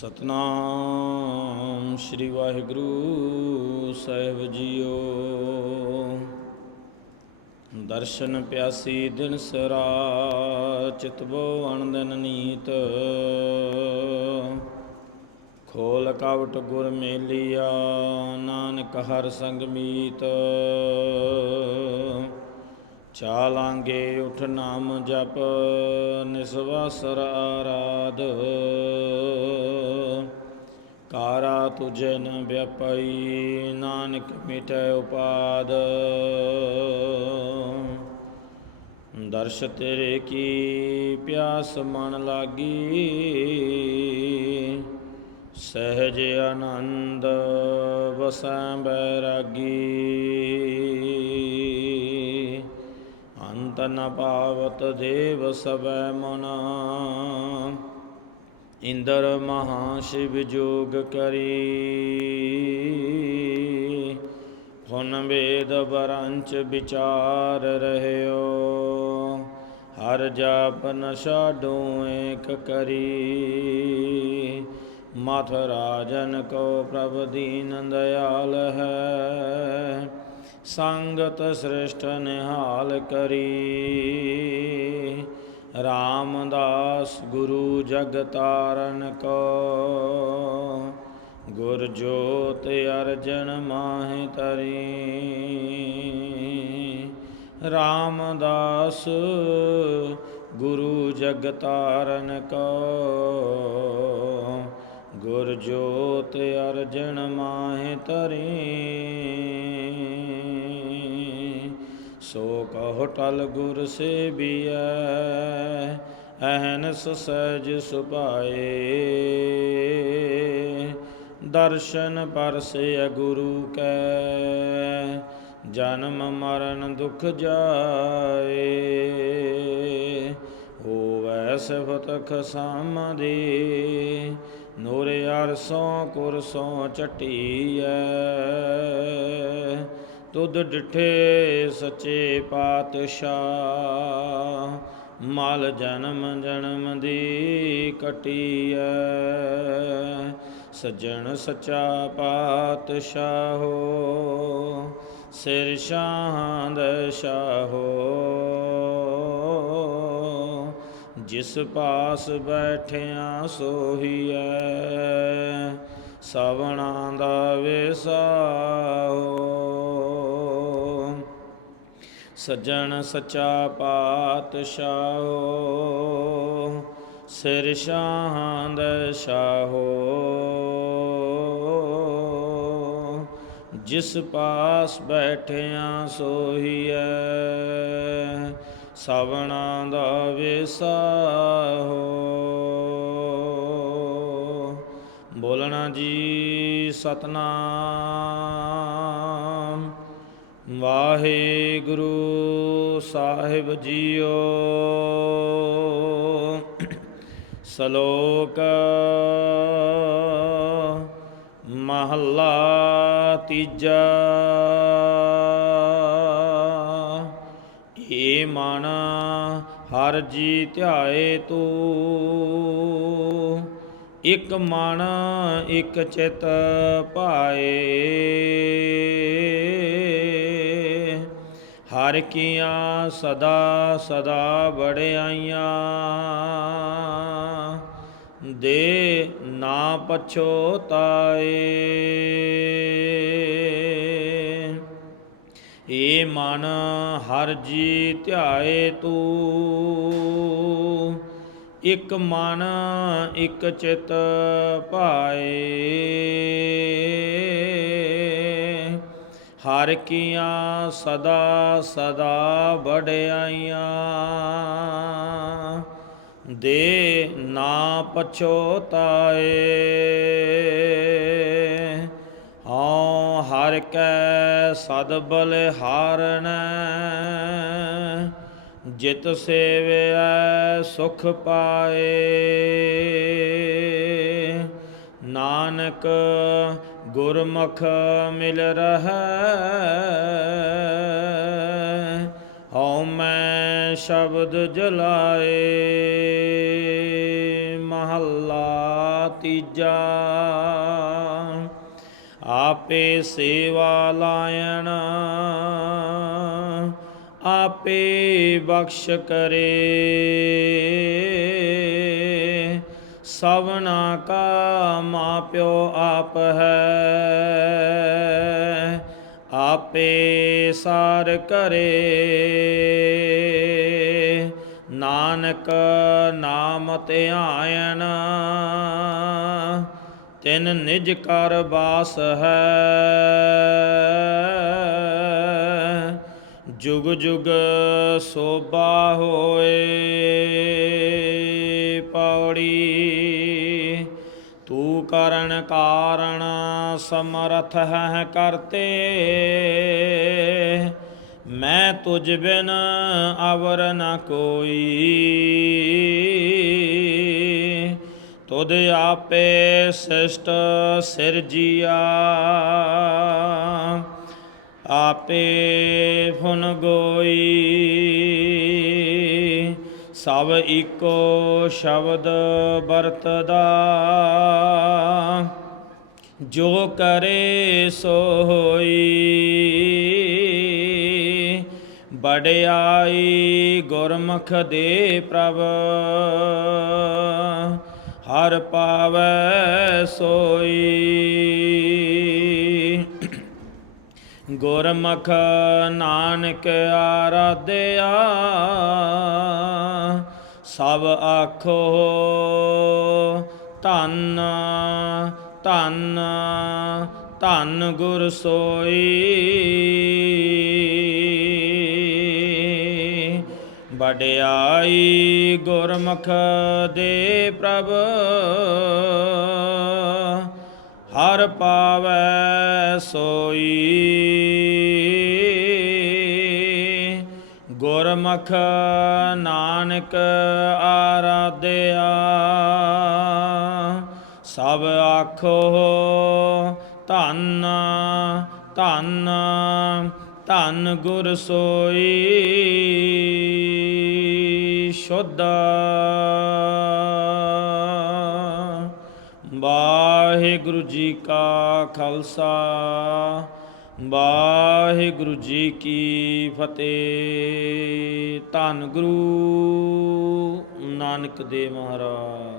ਸਤਨਾਮ ਸ੍ਰੀ ਵਾਹਿਗੁਰੂ ਸਾਹਿਬ ਜੀਓ। ਦਰਸ਼ਨ ਪਿਆਸੀ ਦਿਨ ਸਰਾ ਚਿਤਬੋ ਅਣਦਨ ਨੀਤ। ਖੋਲ ਕਵਟ ਗੁਰ ਮੇਲੀਆ, ਨਾਨਕ ਹਰ ਸੰਗ ਮੀਤ। ਚਾਲਾਂਗੇ ਉਠ ਨਾਮ ਜਪ, ਨਿਸਵਾਸਰ ਆਰਾਧ। ਤੁਝੇ ਨ ਵਿਆਪਈ, ਨਾਨਕ ਮਿਟੈ ਉਪਾਦ। ਦਰਸ਼ ਤੇਰੇ ਕੀ ਪਿਆਸ ਮਨ ਲਾਗੀ, ਸਹਿਜ ਆਨੰਦ ਵਸੈ ਬੈਰਾਗੀ। ਅੰਤ ਨ ਪਾਵਤ ਦੇਵ ਸਭੈ ਮਨਾ ਇੰਦਰ ਮਹਾ ਸ਼ਿਵ ਜੋਗ ਕਰੀ। ਹੁਨ ਵੇਦ ਬਰੰਚ ਵਿਚਾਰ ਰਹਿਓ। ਹਰ ਜਾਪ ਨ ਛਾਡੋ ਏਕ ਕਰੀ। ਮਥ ਰਾਜਨ ਕੋ ਪ੍ਰਭ ਦੀਨ ਦਇਆਲ ਹੈ। ਸੰਗਤ ਸ੍ਰਿਸ਼ਟ ਨਿਹਾਲ ਕਰੀ। ਰਾਮਦਾਸ ਗੁਰੂ ਜਗਤਾਰਨ ਕੋ। ਗੁਰ ਜੋਤ ਅਰਜਨ ਮਾਹਿ ਤਰੀ। ਰਾਮਦਾਸ ਗੁਰੂ ਜਗਤਾਰਨ ਕੋ। ਗੁਰ ਜੋਤ ਅਰਜਨ ਮਾਹਿ ਤਰੀ। ਸੋ ਕਹੋ ਟਲ ਗੁਰ ਸੇਬੀਐ, ਅਹਨਸ ਸਹਿਜ ਸੁਭਾਏ। ਦਰਸ਼ਨ ਪਰਸੇ ਗੁਰੂ ਕੈ, ਜਨਮ ਮਰਨ ਦੁਖ ਜਾਏ। ਹੋਵੈ ਸਿਫਤ ਦੇ ਨੂਰ ਅਰਸੋਂ ਕੁਰਸੋਂ ਚਟੀਐ। ਤੁਧ ਡਿਠੇ ਸੱਚੇ ਪਾਤਸ਼ਾਹ। ਮਲ ਜਨਮ ਜਨਮ ਦੀ ਕਟੀਐ। ਸੱਜਣ ਸੱਚਾ ਪਾਤਸ਼ਾਹੋ ਸਿਰ ਸ਼ਾਹਾਂ ਦਾ ਸ਼ਾਹੋ। ਜਿਸ ਪਾਸ ਬੈਠਿਆ ਸੋਹੀਐ। ਸਵਣਾ ਦਾ ਵਿਸਾਹੋ ਸੱਜਣ ਸੱਚਾ ਪਾਤਸ਼ਾਹੋ, ਸਿਰ ਸ਼ਾਹਾਂ ਦਾ ਸ਼ਾਹੋ ਜਿਸ ਪਾਸ ਬੈਠਿਆ ਸੋਹੀਐ, ਸਵਣਾ ਦਾ ਵਿਸਾਹੋ। ਬੋਲਣਾ ਜੀ ਸਤਨਾਮ। ਵਾਹਿਗੁਰੂ ਸਾਹਿਬ ਜੀਓ। ਸ਼ਲੋਕ ਮਹੱਲਾ ਤੀਜਾ। ਏ ਮਨ ਹਰ ਜੀ ਧਿਆਏ ਤੂੰ। ਇਕ ਮਨ, ਇਕ ਚਿਤ ਭਾਏ। ਹਰ ਕੀਆਂ ਸਦਾ ਸਦਾ ਬੜਾਈਆਂ ਦੇ ਨਾ ਪਛੋਤਾਏ ਏ ਮਨ ਹਰ ਜੀ ਧਿਆਏ ਤੂੰ। ਇਕ ਮਨ, ਇਕ ਚਿਤ ਭਾਏ। ਹਰ ਕੀਆਂ ਸਦਾ ਸਦਾ ਬੜਾਈਆਂ ਦੇ ਨਾ ਪਛੋਤਾਏ ਹਉ ਹਰ ਕੈ ਸਦ ਬਲਿਹਾਰਣੈ ਜਿਤ ਸੇਵਿਐ ਸੁਖ ਪਾਏ। ਨਾਨਕ ਗੁਰਮੁਖ ਮਿਲ ਰਹੈ, ਹਉ ਮੈਂ ਸ਼ਬਦ ਜਲਾਏ, ਮਹੱਲਾ ਤੀਜਾ। ਆਪੇ ਸੇਵਾ ਲਾਇਣ, ਆਪੇ ਬਖਸ਼ ਕਰੇ। ਸਭਨਾ ਕਾ ਮਾਪਿਓ ਆਪ ਹੈ। ਆਪੇ ਸਾਰ ਕਰੇ। ਨਾਨਕ ਨਾਮ ਧਿਆਇਨ ਤਿਨ ਨਿਜ ਕਰ ਬਾਸ ਹੈ। ਜੁਗ ਜੁਗ ਸੋਭਾ ਹੋਏ, ਪੌੜੀ ਕਰਨ ਕਾਰਣ ਸਮਰਥ ਹੈ ਕਰਤੇ। ਮੈਂ ਤੁਝ ਬਿਨ ਅਵਰ ਨ ਕੋਈ। ਤੁਧ ਆਪੇ ਸਿਸ਼ਟ ਸਿਰਜੀਆ ਆਪੇ ਫੁਨ ਗੋਈ। ਸਭ ਇੱਕੋ ਸ਼ਬਦ ਵਰਤਦਾ। ਜੋ ਕਰੇ ਸੋ ਹੋਈ। ਬੜਾਈ ਗੁਰਮੁਖ ਦੇ ਪ੍ਰਭ। ਹਰ ਪਾਵੈ ਸੋਈ। ਗੁਰਮੁਖ ਨਾਨਕ ਆਰਾਧਿਆ ਸਭ ਆਖੋ ਧੰਨ ਧੰਨ ਧੰਨ ਗੁਰ ਸੋਈ। ਵਡਿਆਈ ਗੁਰਮੁਖ ਦੇ ਪ੍ਰਭ ਹਰ ਪਾਵੈ ਸੋਈ। ਗੁਰਮੁਖ ਨਾਨਕ ਆਰਾਧਿਆ ਸਭ ਆਖੋ ਧੰਨ ਧੰਨ ਧੰਨ ਗੁਰ ਸੋਈ। ਸ਼ੁੱਧ ਵਾਹਿਗੁਰੂ ਜੀ ਕਾ ਖਾਲਸਾ ਵਾਹਿਗੁਰੂ ਜੀ ਕੀ ਫਤਿਹ। ਧੰਨ ਗੁਰੂ ਨਾਨਕ ਦੇਵ ਮਹਾਰਾਜ।